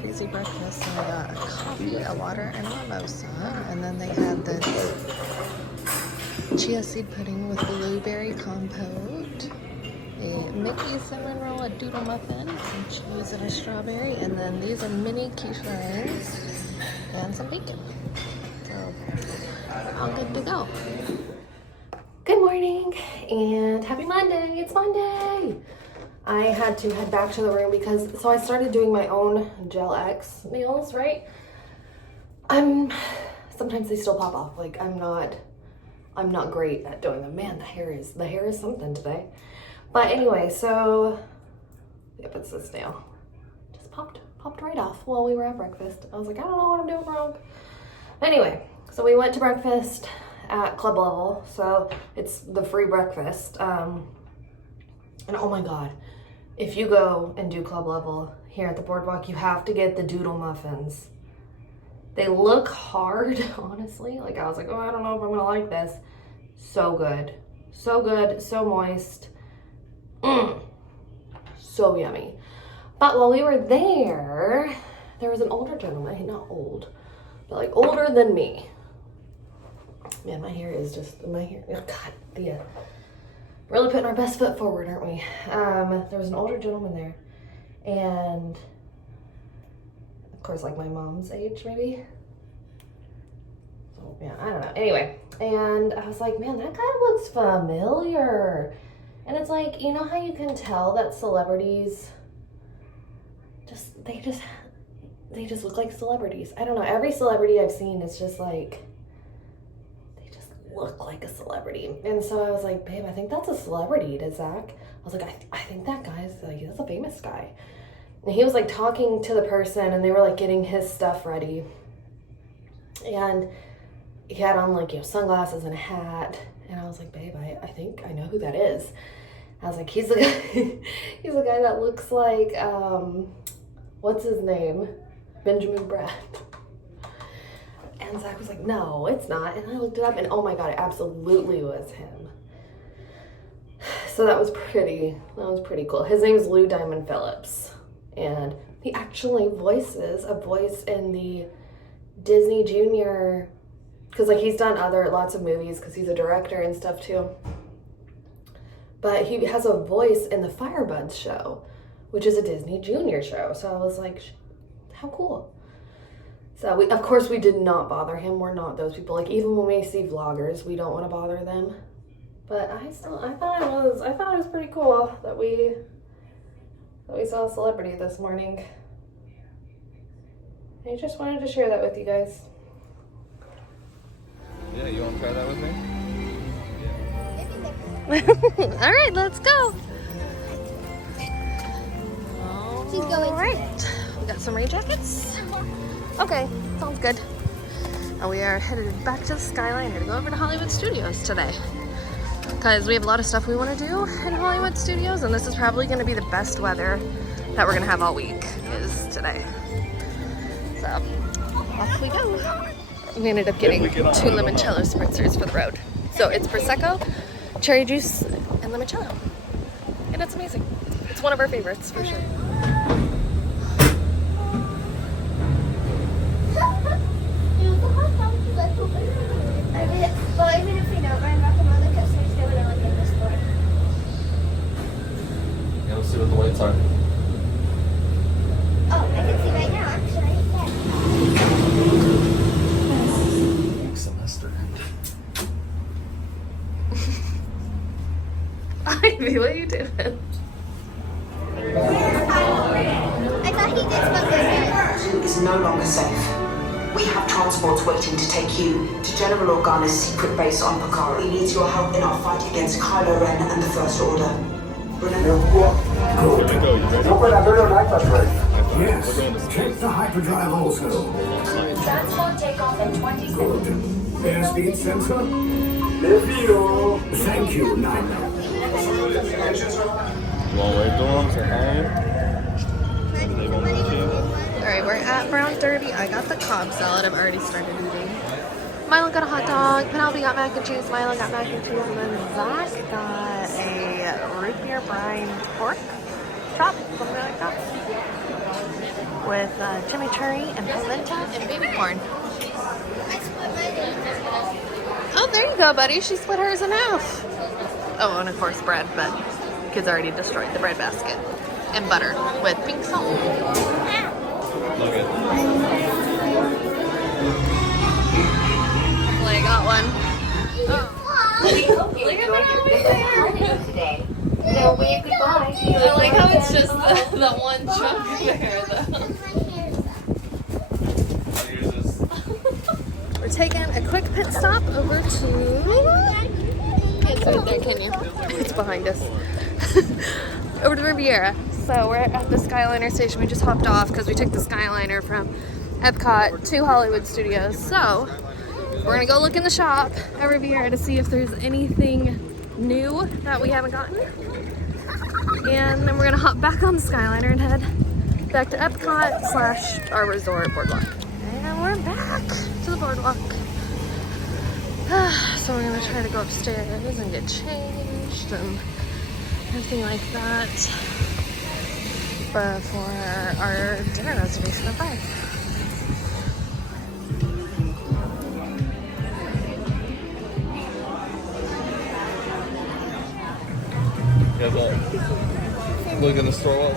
crazy breakfast, and I got a coffee, a water, and a mimosa. And then they had this chia seed pudding with blueberry compote, a Mickey cinnamon roll, a doodle muffin, some cheese and a strawberry, and then these are mini quiche meringues and some bacon. So we're all good to go. Good morning and happy Monday. It's Monday. I had to head back to the room because I started doing my own Gel X nails, right? Sometimes they still pop off. Like I'm not great at doing them. Man, the hair is something today. But anyway, so yep, it's this nail. Just popped right off while we were at breakfast. I was like, I don't know what I'm doing wrong. Anyway, so we went to breakfast at Club Level. So it's the free breakfast. And oh my God, if you go and do Club Level here at the Boardwalk, you have to get the doodle muffins. They look hard, honestly. Like I was like, oh, I don't know if I'm gonna like this. So good, so moist. So yummy. But while we were there was an older gentleman, not old, but like older than me. Man, my hair, oh God, yeah. Really putting our best foot forward, aren't we? There was an older gentleman there, and of course, like my mom's age, maybe. So yeah, I don't know. Anyway, and I was like, man, that guy looks familiar. And it's like, you know how you can tell that celebrities they just look like celebrities. I don't know. Every celebrity I've seen is just like, they just look like a celebrity. And so I was like, babe, I think that's a celebrity to Zach. I was like, I think that guy's like, that's a famous guy. And he was like talking to the person and they were like getting his stuff ready. And he had on like, sunglasses and a hat. And I was like, babe, I think I know who that is. I was like, he's the guy that looks like, what's his name? Benjamin Bratt. And Zach was like, no, it's not. And I looked it up and oh my God, it absolutely was him. So that was pretty cool. His name is Lou Diamond Phillips. And he actually voices a voice in the Disney Junior, because like he's done lots of movies because he's a director and stuff too. But he has a voice in the Firebuds show, which is a Disney Junior show. So I was like, how cool. So of course we did not bother him. We're not those people. Like even when we see vloggers, we don't want to bother them. But I thought it was pretty cool that we saw a celebrity this morning. I just wanted to share that with you guys. Yeah, you want to try that with me? All right, let's go. All right, we got some rain jackets. Okay, sounds good. And we are headed back to the Skyline to go over to Hollywood Studios today. Because we have a lot of stuff we want to do in Hollywood Studios, and this is probably going to be the best weather that we're going to have all week is today. So, off we go. We ended up getting 2 limoncello spritzers for the road. So it's Prosecco, cherry juice, and limoncello. And it's amazing. It's one of our favorites for sure. Yeah, let's see what the lights are. Oh, I can see right now, actually. Next semester. Ivy, what are you doing? I thought he did smoke cigarettes. Is no longer safe. We have transports waiting to take you to General Organa's secret base on Picaro. We need your help in our fight against Kylo Ren and the First Order. Yes, check the hyperdrive also. Transport takeoff in 20 seconds. Good. Airspeed sensor? Thank you, Nine. You want to wave to them? Say hi. Alright, we're at Brown Derby. I got the Cobb salad. I've already started eating. Milo got a hot dog. Penelope got mac and cheese. Milo got mac and cheese. And then Zach got a root beer brine pork chop, something like that. with chimichurri and polenta and baby corn. I split mine. Oh, there you go, buddy. She split hers in half. Oh, and of course bread, but kids already destroyed the bread basket. And butter with pink salt. Look at I got one. We hope you enjoyed your visit to Hollywood today. Now wave goodbye to you. I like how it's just the one chunk there, though. We're taking a quick pit stop over to... Can't see it there, can you? It's behind us. Over to Riviera. So we're at the Skyliner station. We just hopped off because we took the Skyliner from EPCOT to Hollywood Studios. So we're gonna go look in the shop at Riviera to see if there's anything new that we haven't gotten. And then we're gonna hop back on the Skyliner and head back to EPCOT / our resort boardwalk. And we're back to the boardwalk. So we're gonna try to go upstairs and get changed and everything like that before our dinner reservation at 5. Look in the store.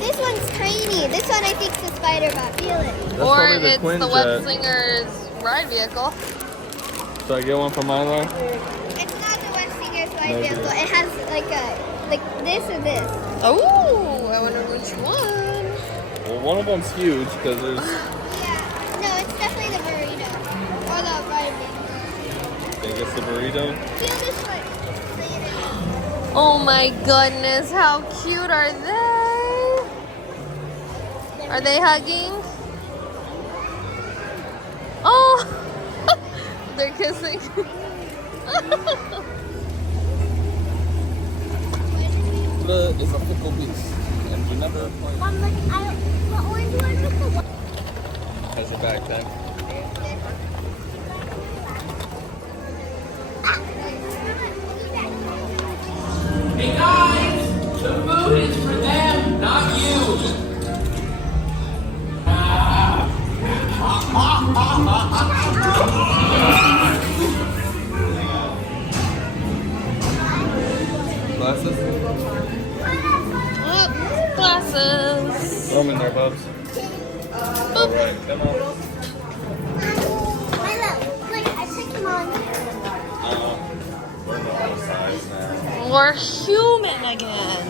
This one's tiny. This one I think's the spider bot. Feel it. That's Or probably the it's the Quinjet. Web Slinger's ride vehicle. Should I get one for Milo? It's not the West Singer's ride vehicle. It has like this or this. Oh, I wonder which one. Well, one of them's huge because there's. Yeah. No, it's definitely the burrito or the ride vehicle. I think it's the burrito. Feel this one. Oh my goodness, how cute are they? Are they hugging? Oh, they're kissing. It's a fickle beast, and you never The orange one with the white. has a backpack. Hey guys, the food is for them, not you. Glasses? Oh, glasses. Throw them in there, Bubs. Alright, come on. I picked them on. We're the other size now. We're human again.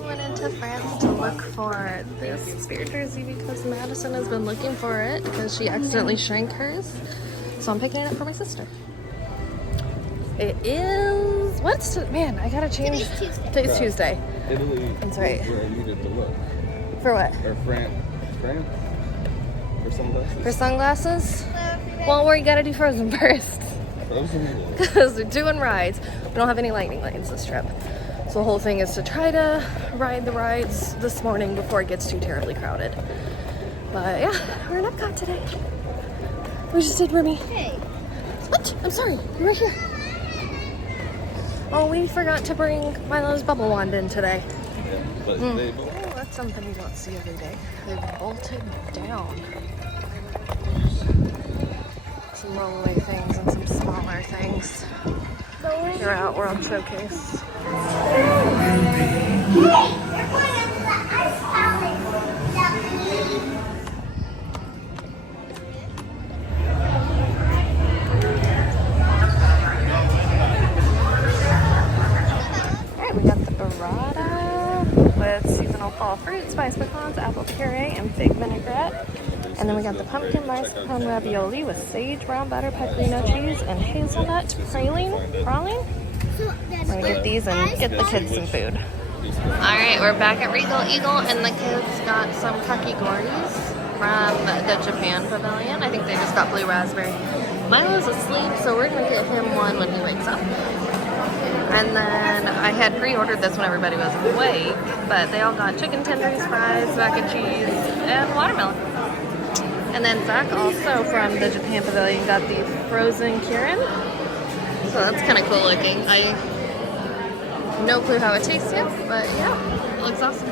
We went into France to look for this spirit jersey because Madison has been looking for it because she accidentally shrank hers. So I'm picking it up for my sister. It is, man, I gotta change. Today's Tuesday. Today's Tuesday. Italy That's right. is where I needed to look. For what? Or France? For sunglasses? For sunglasses? Well, we gotta do Frozen first. Frozen? Because we're doing rides. We don't have any lightning lanes this trip. So the whole thing is to try to ride the rides this morning before it gets too terribly crowded. But yeah, we're in Epcot today. We just did Remy. Hey. What? I'm sorry, you're right here. Oh, we forgot to bring Milo's bubble wand in today. Yeah, but they both. Oh, that's something you don't see every day. They've bolted down. Some rollaway things and some smaller things. They're out World Showcase. Alright, we got the burrata with seasonal fall fruit, spiced pecans, apple puree, and fig vinaigrette. And then we got the pumpkin mascarpone ravioli with sage, brown butter, pecorino cheese, and hazelnut praline. We're gonna get these and get the kids some food. Alright, we're back at Regal Eagle, and the kids got some kakigoris from the Japan Pavilion. I think they just got blue raspberry. Milo's asleep, so we're gonna get him one when he wakes up. And then I had pre-ordered this when everybody was awake, but they all got chicken tenders, fries, mac and cheese, and watermelon. And then Zach also from the Japan Pavilion got the frozen Kirin. So that's kind of cool looking. No clue how it tastes yet, but yeah, it looks awesome.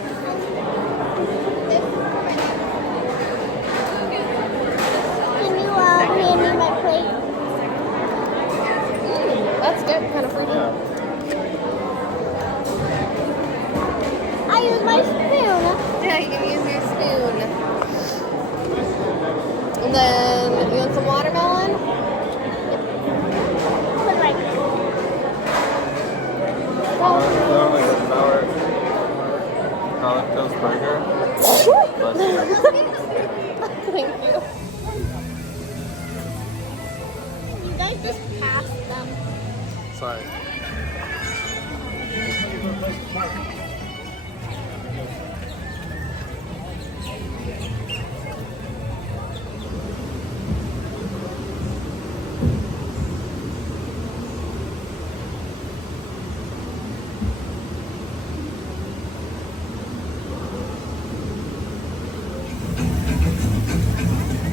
Can you hand me my plate? That's good, kind of fruity. I use my spoon. Yeah, you can use your spoon. And then, you want some watermelon? Put right here. Like a sour lactose burger. Bless you. Thank you. You guys just passed them. Sorry.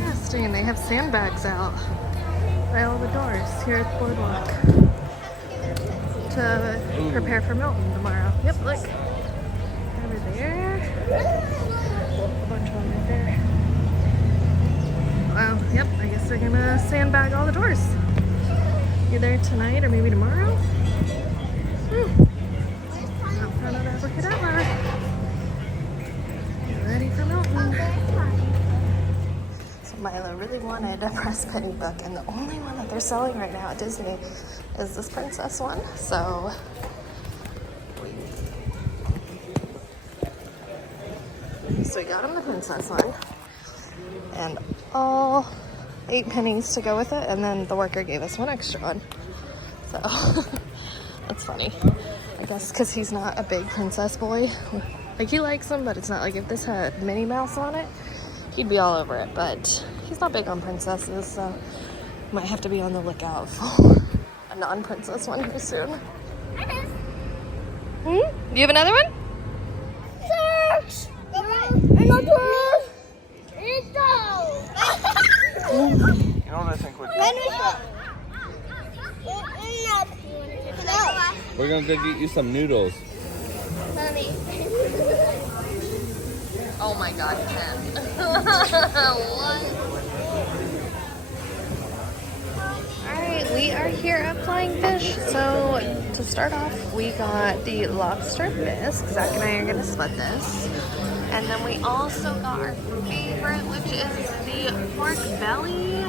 Interesting, and they have sandbags out by all the doors here at the boardwalk to prepare for Milton tomorrow. Yep, look. Over there. A bunch of them right there. Wow, yep, I guess they're gonna sandbag all the doors. Either tonight or maybe tomorrow. Out front of Abracadabra. Get ready for Milton. So Milo really wanted a press penny book, and the only one that they're selling right now at Disney is this princess one. So we got him the princess one, and all 8 pennies to go with it, and then the worker gave us 1 extra one. So that's funny. I guess because he's not a big princess boy. Like, he likes them, but it's not like if this had Minnie Mouse on it, he'd be all over it. But he's not big on princesses, so might have to be on the lookout for a non-princess one here soon. Do you have another one? You know what I think we're doing? We're gonna go get you some noodles. Oh my god, Ken. What? Alright, we are here at Flying Fish. So, to start off, we got the lobster bisque. Zach and I are gonna split this. And then we also got our favorite, which is the pork belly.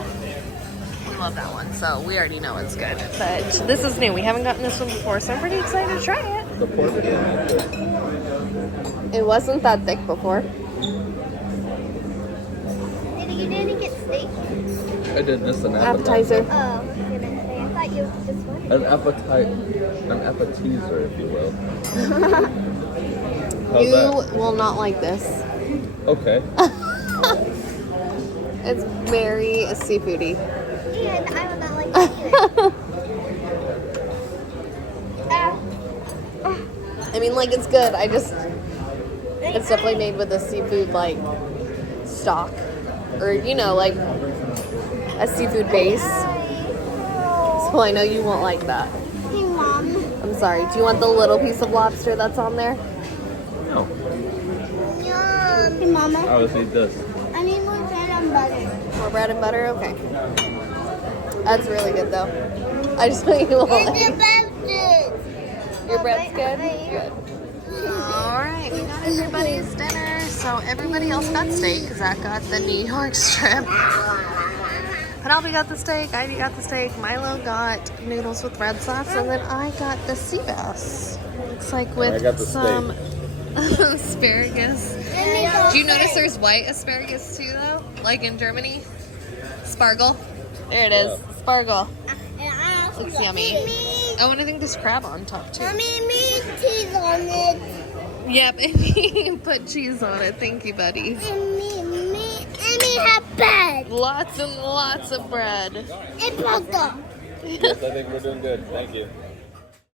We love that one, so we already know it's good. But this is new. We haven't gotten this one before, so I'm pretty excited to try it. The pork belly. It wasn't that thick before. You didn't get steak? I did this an Appetizer. Oh, I thought you just wanted. An appetizer, if you will. How's You that? will not like this. Okay. It's very seafoody. And I would not like that either. I mean, like, it's good. It's definitely made with a seafood, like, stock. Or, you know, like, a seafood base. So I know you won't like that. Hey, Mom. I'm sorry. Do you want the little piece of lobster that's on there? No. Yum. Hey, Mama. I always need this. I need more bread and butter. More bread and butter? Okay. That's really good, though. I just know you won't like it. Your bread's good? Good. Alright, we got everybody's dinner. So everybody else got steak. Zach got the New York strip. Penelope got the steak. Ivy got the steak. Milo got noodles with red sauce. And then I got the sea bass. Looks like with some asparagus. Do you notice there's white asparagus too, though? Like in Germany? Spargel. There it is. Spargel. Looks yummy. Oh, and I think there's crab on top too. Mommy, me cheese on it. Yep, and he put cheese on it. Thank you, buddy. And me have bread. Lots and lots of bread. And butter. Yes, I think we're doing good. Thank you.